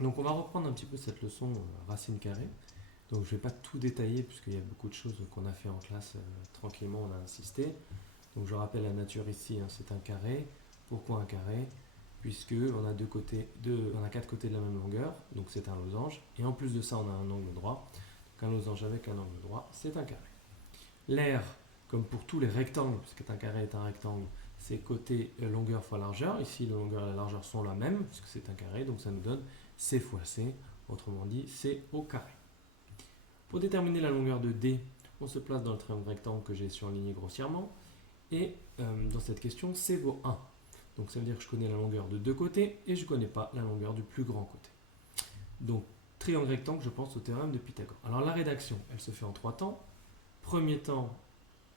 Donc on va reprendre un petit peu cette leçon racine carrée. Donc je ne vais pas tout détailler puisqu'il y a beaucoup de choses qu'on a fait en classe tranquillement, on a insisté. Donc je rappelle la nature ici, hein, c'est un carré. Pourquoi un carré? Puisque on a on a quatre côtés de la même longueur, donc c'est un losange. Et en plus de ça, on a un angle droit. Donc un losange avec un angle droit, c'est un carré. L'aire, comme pour tous les rectangles, puisque un carré est un rectangle, c'est côté longueur fois largeur. Ici, la longueur et la largeur sont la même, puisque c'est un carré, donc ça nous donne C fois C, autrement dit C au carré. Pour déterminer la longueur de D, on se place dans le triangle rectangle que j'ai surligné grossièrement, et dans cette question, C vaut 1. Donc ça veut dire que je connais la longueur de deux côtés, et je ne connais pas la longueur du plus grand côté. Donc, triangle rectangle, je pense au théorème de Pythagore. Alors la rédaction, elle se fait en trois temps. Premier temps,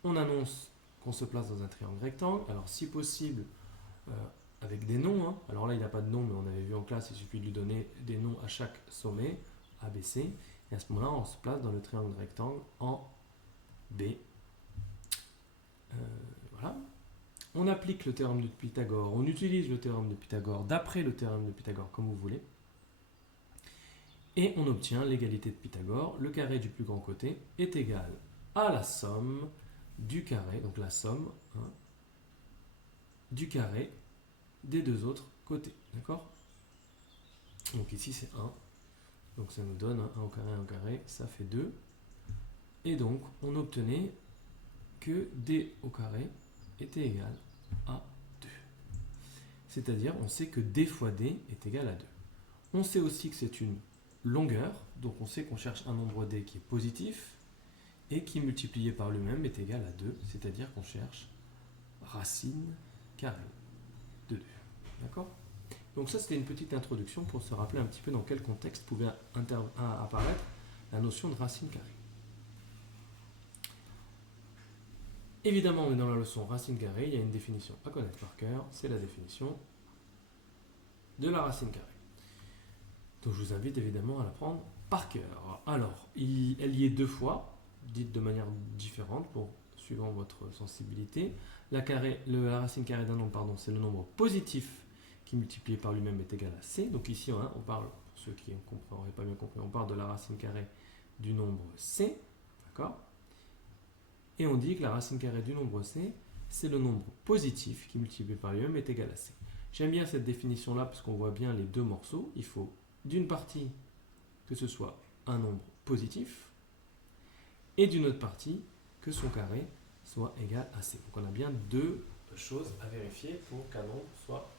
on annonce qu'on se place dans un triangle rectangle. Alors si possible, avec des noms. Hein. Alors là, il n'y a pas de nom, mais on avait vu en classe, il suffit de lui donner des noms à chaque sommet, A, B, C. Et à ce moment-là, on se place dans le triangle rectangle en B. Voilà. On applique le théorème de Pythagore, on utilise le théorème de Pythagore d'après le théorème de Pythagore, comme vous voulez. Et on obtient l'égalité de Pythagore. Le carré du plus grand côté est égal à la somme du carré, donc la somme hein, du carré des deux autres côtés. D'accord? Donc ici c'est 1. Donc ça nous donne 1 au carré, ça fait 2. Et donc on obtenait que D au carré était égal à 2. C'est-à-dire on sait que D fois D est égal à 2. On sait aussi que c'est une longueur, donc on sait qu'on cherche un nombre D qui est positif et qui multiplié par lui-même est égal à 2, c'est-à-dire qu'on cherche racine carrée de 2. D'accord? Donc ça c'était une petite introduction pour se rappeler un petit peu dans quel contexte pouvait apparaître la notion de racine carrée. Évidemment, on est dans la leçon racine carrée, il y a une définition à connaître par cœur, c'est la définition de la racine carrée. Donc je vous invite évidemment à la prendre par cœur. Alors, elle y est deux fois, dite de manière différente suivant votre sensibilité. La racine carrée d'un nombre, c'est le nombre positif qui multiplié par lui-même est égal à C. Donc ici, hein, on parle, pour ceux qui n'auraient pas bien compris, on parle de la racine carrée du nombre C. D'accord? Et on dit que la racine carrée du nombre C, c'est le nombre positif qui multiplié par lui-même est égal à C. J'aime bien cette définition-là parce qu'on voit bien les deux morceaux. Il faut d'une partie que ce soit un nombre positif et d'une autre partie que son carré soit égal à C. Donc on a bien deux choses à vérifier pour qu'un nombre soit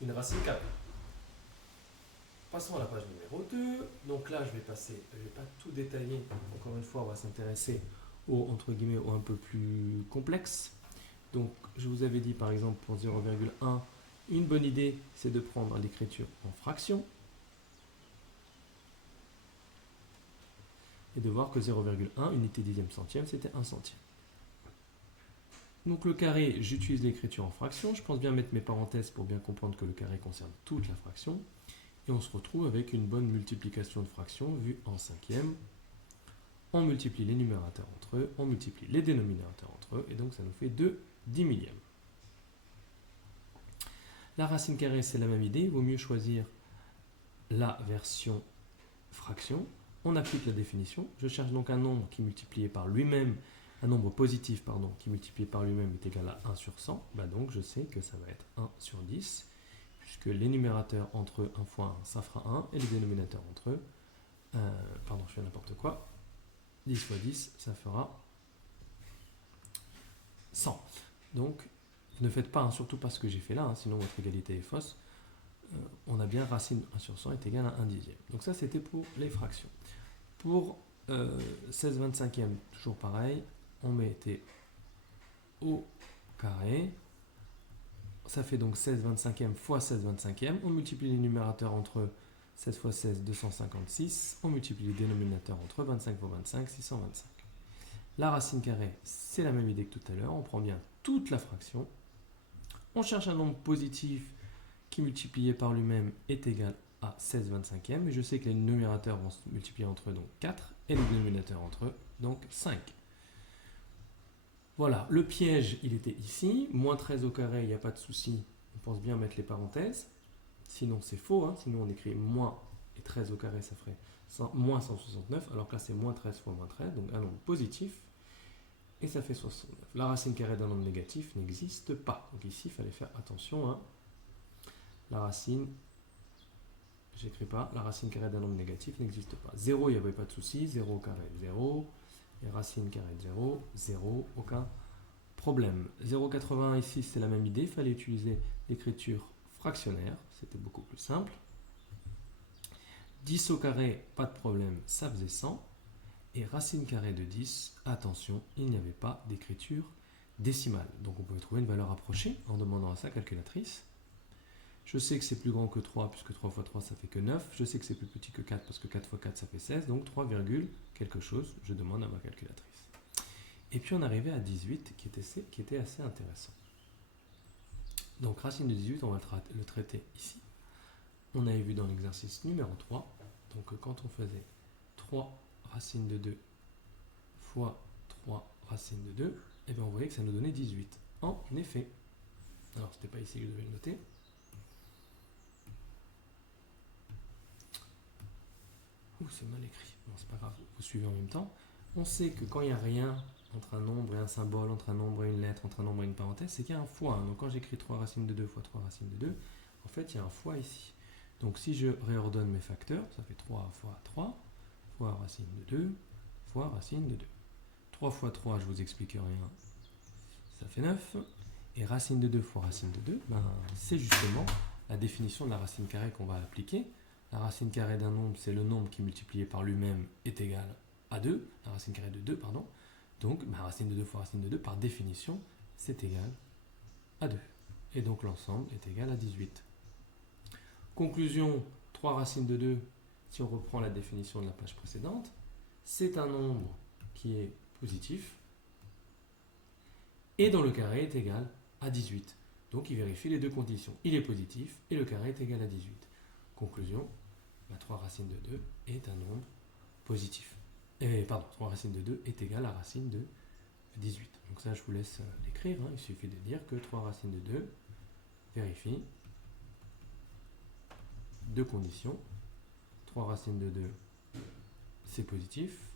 une racine carrée. Passons à la page numéro 2. Donc là, je vais pas tout détailler. Encore une fois, on va s'intéresser entre guillemets, au un peu plus complexe. Donc, je vous avais dit, par exemple, pour 0,1, une bonne idée, c'est de prendre l'écriture en fraction et de voir que 0,1, unité dixième centième, c'était 1 centième. Donc le carré, j'utilise l'écriture en fraction. Je pense bien mettre mes parenthèses pour bien comprendre que le carré concerne toute la fraction. Et on se retrouve avec une bonne multiplication de fractions vue en cinquième. On multiplie les numérateurs entre eux, on multiplie les dénominateurs entre eux, et donc ça nous fait 2 10 millièmes. La racine carrée, c'est la même idée, il vaut mieux choisir la version fraction. On applique la définition. Je cherche donc un nombre qui multiplié par lui-même, un nombre positif, pardon, qui multiplié par lui-même est égal à 1 sur 100. Bah donc je sais que ça va être 1 sur 10, puisque les numérateurs entre eux, 1 fois 1, ça fera 1, et les dénominateurs entre eux, pardon, je fais n'importe quoi, 10 fois 10, ça fera 100. Donc, ne faites pas, surtout pas ce que j'ai fait là, sinon votre égalité est fausse. On a bien racine 1 sur 100 est égal à 1 dixième. Donc ça, c'était pour les fractions. Pour 16 25e, toujours pareil, on mettait au carré. Ça fait donc 16 25e fois 16 25e. On multiplie les numérateurs entre eux. 16 fois 16, 256. On multiplie les dénominateurs entre eux. 25 fois 25, 625. La racine carrée, c'est la même idée que tout à l'heure. On prend bien toute la fraction. On cherche un nombre positif qui multiplié par lui-même est égal à 16 25e. Et je sais que les numérateurs vont se multiplier entre eux, donc 4. Et les dénominateurs entre eux, donc 5. Voilà, le piège, il était ici. Moins 13 au carré, il n'y a pas de souci. On pense bien mettre les parenthèses. Sinon, c'est faux. Hein. Sinon, on écrit moins et 13 au carré, ça ferait moins 169. Alors que là, c'est moins 13 fois moins 13. Donc, un nombre positif. Et ça fait 69. La racine carrée d'un nombre négatif n'existe pas. Donc, ici, il fallait faire attention. Hein. La racine, j'écris pas, la racine carrée d'un nombre négatif n'existe pas. 0, il n'y avait pas de souci. 0 au carré, 0. Et racine carrée de 0, 0, aucun problème. 0,81 ici, c'est la même idée. Il fallait utiliser l'écriture fractionnaire. C'était beaucoup plus simple. 10 au carré, pas de problème, ça faisait 100. Et racine carrée de 10, attention, il n'y avait pas d'écriture décimale. Donc on pouvait trouver une valeur approchée en demandant à sa calculatrice. Je sais que c'est plus grand que 3, puisque 3 fois 3, ça fait que 9. Je sais que c'est plus petit que 4, parce que 4 fois 4, ça fait 16. Donc 3, quelque chose, je demande à ma calculatrice. Et puis on arrivait à 18, qui était assez intéressant. Donc racine de 18, on va le traiter ici. On avait vu dans l'exercice numéro 3, donc quand on faisait 3 racine de 2 fois 3 racine de 2, et bien on voyait que ça nous donnait 18. En effet. Alors c'était pas ici que je devais le noter. Ouh, c'est mal écrit. Bon, c'est pas grave, vous suivez en même temps. On sait que quand il n'y a rien entre un nombre et un symbole, entre un nombre et une lettre, entre un nombre et une parenthèse, c'est qu'il y a un fois. Donc quand j'écris 3 racines de 2 fois 3 racines de 2, en fait il y a un fois ici. Donc si je réordonne mes facteurs, ça fait 3 fois 3 fois racine de 2 fois racine de 2. 3 fois 3, je vous explique rien, ça fait 9. Et racine de 2 fois racine de 2, ben, c'est justement la définition de la racine carrée qu'on va appliquer. La racine carrée d'un nombre, c'est le nombre qui multiplié par lui-même est égal à 2. La racine carrée de 2, pardon. Donc, ben, racine de 2 fois racine de 2, par définition, c'est égal à 2. Et donc l'ensemble est égal à 18. Conclusion, 3 racines de 2, si on reprend la définition de la page précédente, c'est un nombre qui est positif et dont le carré est égal à 18. Donc il vérifie les deux conditions. Il est positif et le carré est égal à 18. Conclusion, 3 racines de 2 est un nombre positif. 3 racines de 2 est égal à racine de 18. Donc ça, je vous laisse l'écrire. Hein. Il suffit de dire que 3 racines de 2 vérifie deux conditions. 3 racines de 2, c'est positif.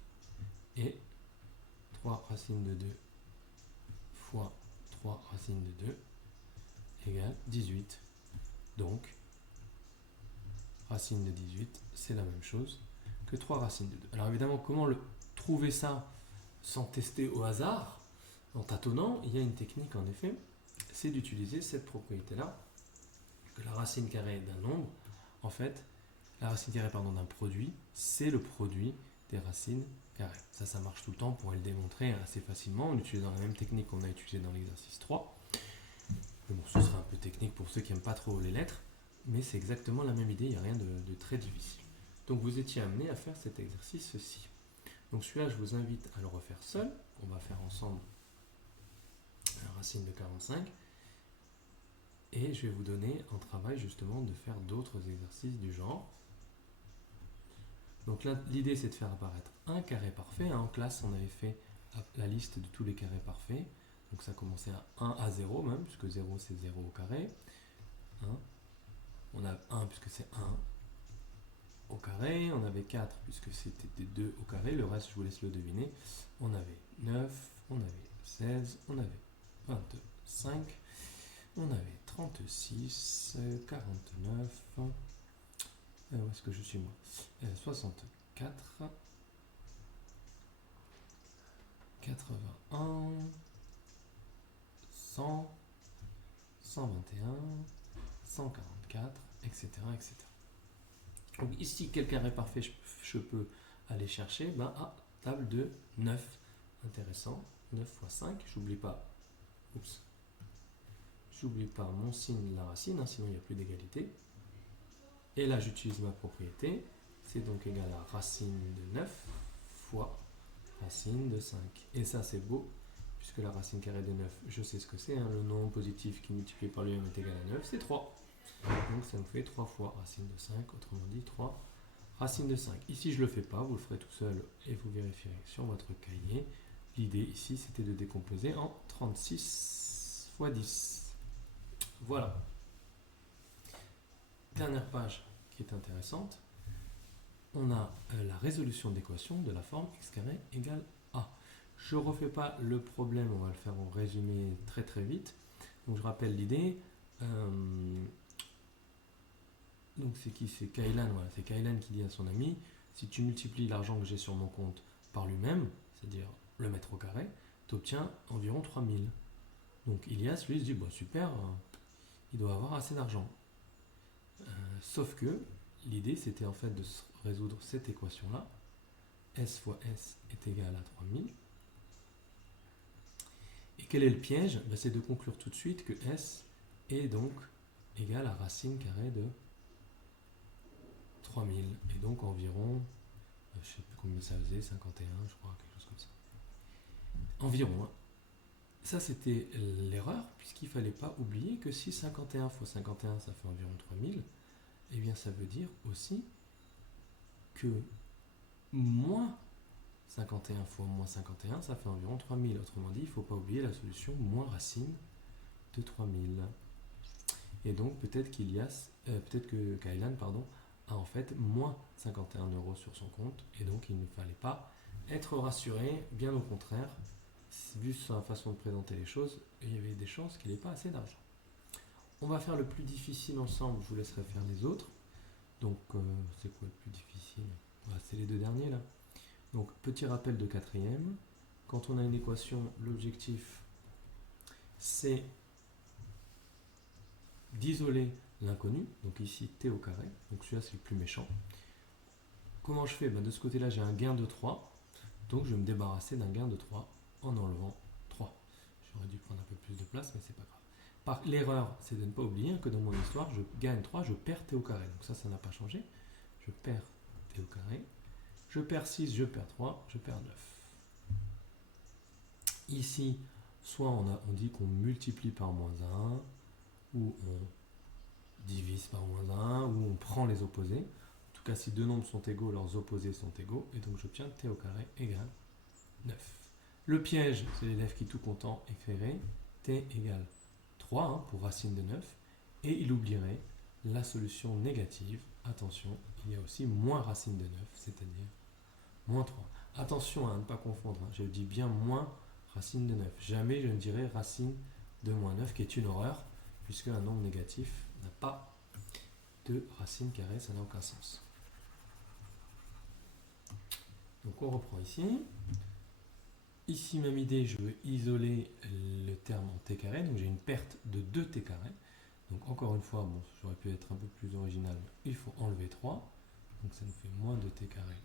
Et 3 racines de 2 fois 3 racines de 2 égale 18. Donc, racine de 18, c'est la même chose que 3 racines de 2. Alors évidemment, comment trouver ça sans tester au hasard, en tâtonnant? Il y a une technique en effet, c'est d'utiliser cette propriété-là, que la racine carrée d'un nombre, en fait, la racine carrée d'un produit, c'est le produit des racines carrées. Ça marche tout le temps, on pourrait le démontrer assez facilement en utilisant la même technique qu'on a utilisée dans l'exercice 3. Mais bon, ce sera un peu technique pour ceux qui n'aiment pas trop les lettres, mais c'est exactement la même idée, il n'y a rien de très difficile. Donc vous étiez amené à faire cet exercice-ci. Donc celui-là, je vous invite à le refaire seul. On va faire ensemble la racine de 45. Et je vais vous donner en travail justement de faire d'autres exercices du genre. Donc là, l'idée c'est de faire apparaître un carré parfait. En classe, on avait fait la liste de tous les carrés parfaits. Donc ça commençait à 1 à 0 même, puisque 0 c'est 0 au carré. 1. On a 1 puisque c'est 1 au carré. On avait 4 puisque c'était 2 au carré. Le reste, je vous laisse le deviner. On avait 9, on avait 16, on avait 25, on avait 36, 49, où est-ce que je suis moi, 64, 81, 100, 121, 144, etc. etc. Donc ici, quel carré parfait je peux aller chercher? Table de 9. Intéressant. 9 fois 5. J'oublie pas mon signe de la racine, hein, sinon il n'y a plus d'égalité. Et là, j'utilise ma propriété. C'est donc égal à racine de 9 fois racine de 5. Et ça, c'est beau, puisque la racine carrée de 9, je sais ce que c'est. Hein, le nombre positif qui multiplié par lui-même est égal à 9, c'est 3. Donc ça nous fait 3 fois racine de 5, autrement dit 3 racine de 5. Ici, je ne le fais pas, vous le ferez tout seul et vous vérifierez sur votre cahier. L'idée ici, c'était de décomposer en 36 fois 10. Voilà. Dernière page qui est intéressante. On a la résolution de l'équation de la forme x carré égale a. Je ne refais pas le problème, on va le faire en résumé très très vite. Donc je rappelle l'idée. Donc c'est qui? C'est Kailan, voilà. C'est Kailan qui dit à son ami, si tu multiplies l'argent que j'ai sur mon compte par lui-même, c'est-à-dire le mètre au carré, tu obtiens environ 3000. Donc Ilias, lui, se dit, bon, super, il doit avoir assez d'argent. Sauf que l'idée, c'était en fait de résoudre cette équation-là. S fois S est égal à 3000. Et quel est le piège? Ben, c'est de conclure tout de suite que S est donc égal à racine carrée de 3000. Et donc environ, je ne sais plus combien ça faisait, 51, je crois, quelque chose comme ça. Environ. Hein. Ça, c'était l'erreur, puisqu'il ne fallait pas oublier que si 51 fois 51, ça fait environ 3000, eh bien ça veut dire aussi que moins 51 fois moins 51, ça fait environ 3000. Autrement dit, il ne faut pas oublier la solution moins racine de 3000. Et donc peut-être peut-être que Kailan, a en fait moins 51 € sur son compte, et donc il ne fallait pas être rassuré, bien au contraire, vu sa façon de présenter les choses, il y avait des chances qu'il n'ait pas assez d'argent. On va faire le plus difficile ensemble, je vous laisserai faire les autres. Donc c'est quoi le plus difficile? C'est les deux derniers là. Donc petit rappel de quatrième, quand on a une équation, l'objectif c'est d'isoler l'inconnu, donc ici t au carré, donc celui-là c'est le plus méchant. Comment je fais? De ce côté-là j'ai un gain de 3, donc je vais me débarrasser d'un gain de 3 en enlevant 3. J'aurais dû prendre un peu plus de place, mais c'est pas grave. L'erreur, c'est de ne pas oublier que dans mon histoire, je gagne 3, je perds t au carré, donc ça n'a pas changé. Je perds t au carré, je perds 6, je perds 3, je perds 9. Ici, soit on dit qu'on multiplie par moins 1, ou on divise par moins 1, ou on prend les opposés. En tout cas, si deux nombres sont égaux, leurs opposés sont égaux, et donc j'obtiens t au carré égale 9. Le piège, c'est l'élève qui tout content écrirait t égale 3 pour racine de 9, et il oublierait la solution négative. Attention, il y a aussi moins racine de 9, c'est-à-dire moins 3. Attention à ne pas confondre, je dis bien moins racine de 9. Jamais je ne dirai racine de moins 9, qui est une horreur, puisque un nombre négatif n'a pas de racine carrée, ça n'a aucun sens. Donc on reprend ici. Ici, même idée, je veux isoler le terme en t carré, donc j'ai une perte de 2t carré. Donc encore une fois, bon, j'aurais pu être un peu plus original, il faut enlever 3. Donc ça nous fait moins 2t carré.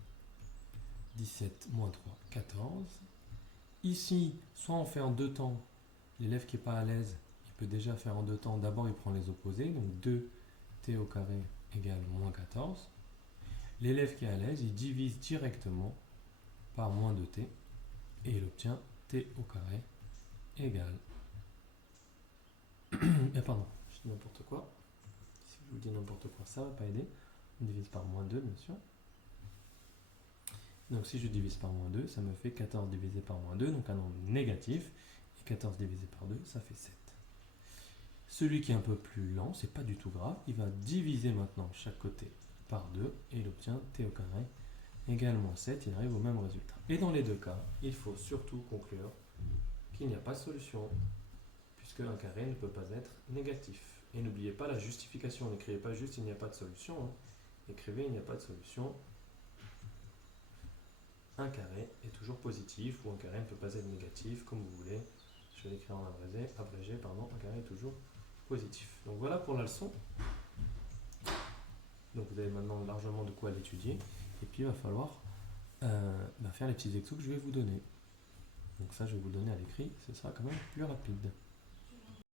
17 moins 3, 14. Ici, soit on fait en deux temps, l'élève qui n'est pas à l'aise, il peut déjà faire en deux temps. D'abord, il prend les opposés, donc 2t au carré égale moins 14. L'élève qui est à l'aise, il divise directement par moins 2t, et il obtient t au carré égale... pardon, je dis n'importe quoi. Si je vous dis n'importe quoi, ça ne va pas aider. On divise par moins 2, bien sûr. Donc si je divise par moins 2, ça me fait 14 divisé par moins 2, donc un nombre négatif. Et 14 divisé par 2, ça fait 7. Celui qui est un peu plus lent, c'est pas du tout grave, il va diviser maintenant chaque côté par 2, et il obtient t au carré égale moins 7, il arrive au même résultat. Et dans les deux cas, il faut surtout conclure qu'il n'y a pas de solution, puisque un carré ne peut pas être négatif. Et n'oubliez pas la justification, n'écrivez pas juste il n'y a pas de solution, hein. Écrivez il n'y a pas de solution. Un carré est toujours positif, ou un carré ne peut pas être négatif, comme vous voulez. Je vais l'écrire en abrégé, un carré est toujours positif. Donc voilà pour la leçon. Donc vous avez maintenant largement de quoi l'étudier. Et puis il va falloir faire les petits exos que je vais vous donner. Donc ça, je vais vous le donner à l'écrit, ce sera quand même plus rapide.